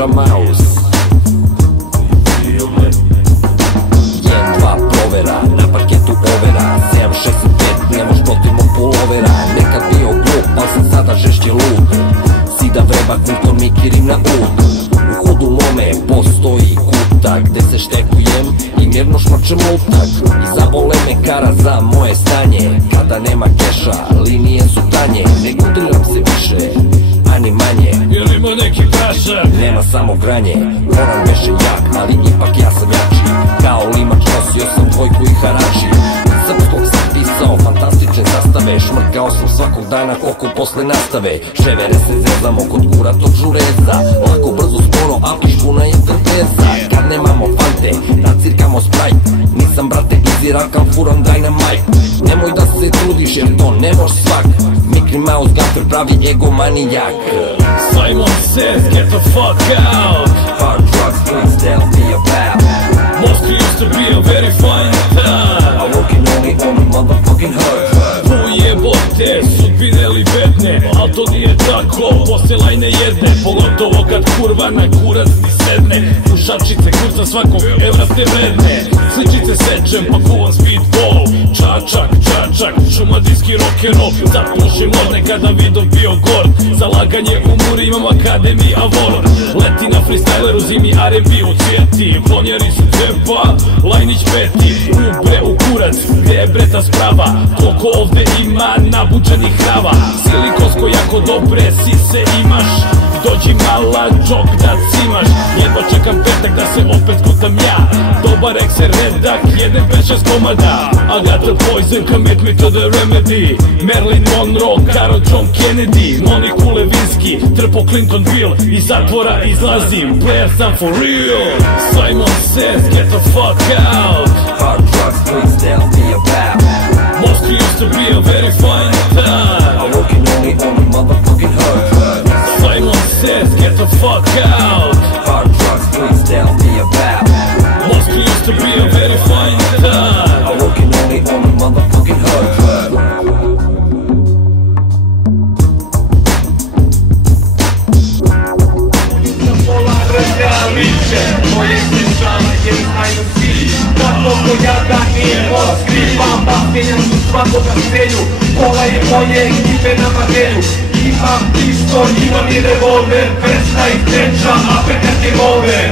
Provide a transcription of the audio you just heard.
Ninja Mouse. 1-2 provera, na parketu overa, 7-6-5, ne moš protiv mog pulovera. Nekad bio glup, al sam sada žešće lud, sida vreba kultor mi kirim na ud. U hudu mome postoji kutak gde se štekujem i mirno šmačem lutak. I zabole me kara za moje stanje, kada nema keša, linije su tanje. Ne gudriram se više, ani manje, jer ima neki prašak. Nema samo granje, moram veše jak, ali ipak ja sam jači. Kao limač nosio sam dvojku i harači. Iz srpskog sam pisao fantastične sastave, šmrkao sam svakog dana koliko posle nastave. Ševere se zezamo kod gura tog žureza, lako, brzo, sporo, ali špuna je trpeza. Kad nemamo fante, nacirkamo sprajt, nisam brate izirakam, furam dynamite. Nemoj da se trudiš jer to ne moš svak, Mickey Mouse Gaffer pravi egomanijak. Simon says get the fuck out. Hard drugs, please tell me about. Moscow used to be a very fine town. I'm working only on the motherfucking hood. Ujebote, sudbine li bedne, al to nije tako, posle lajne jedne. Pogotovo kad kurva na kurac ti sedne, pušačice kurca svakog evra te vredne. Sličice sečem pa kuvam speedball, čačak, čačak, šumadijski rock'n'roll. Zapušim odne kada vidov bio gord, zalaganje u muri imam akademiji Avon. Leti na freestyleru zimi R&B u cvijeti, plonjeri su cepa, Lajnić peti. Ubre u kurac, gde je bre ta sprava, koliko ovde ima nabuđenih krava. Silikonsko jako dobre sise imaš, dođi mala džok da cimaš. Jedva čekam petak da se opet skutam ja, dobar ekser redak, jedem 5-6 komada. I got the poison, commit me to the remedy. Marilyn Monroe, Karol John Kennedy, Moniku Lewinsky, trpo Clinton Bill. Iz zatvora izlazim, player sam for real. Simon says get the fuck out. Hard drugs, please tell me about. Moscow used to be a very fine town. I'm working only on the motherfucking hood. Simon says get the fuck out. Hard drugs, please tell me about. Moscow used to be a very fine town. I'm working only on the motherfucking hood. Moje słyszane jest znajdą chwili. Tako pojada nije oskri. Bamba, mijenjam su svakog na scenu. Pola je moje ekipe na materiju. Imam pištolj, imam i revolver. Vesna i teča, a pekat je volver.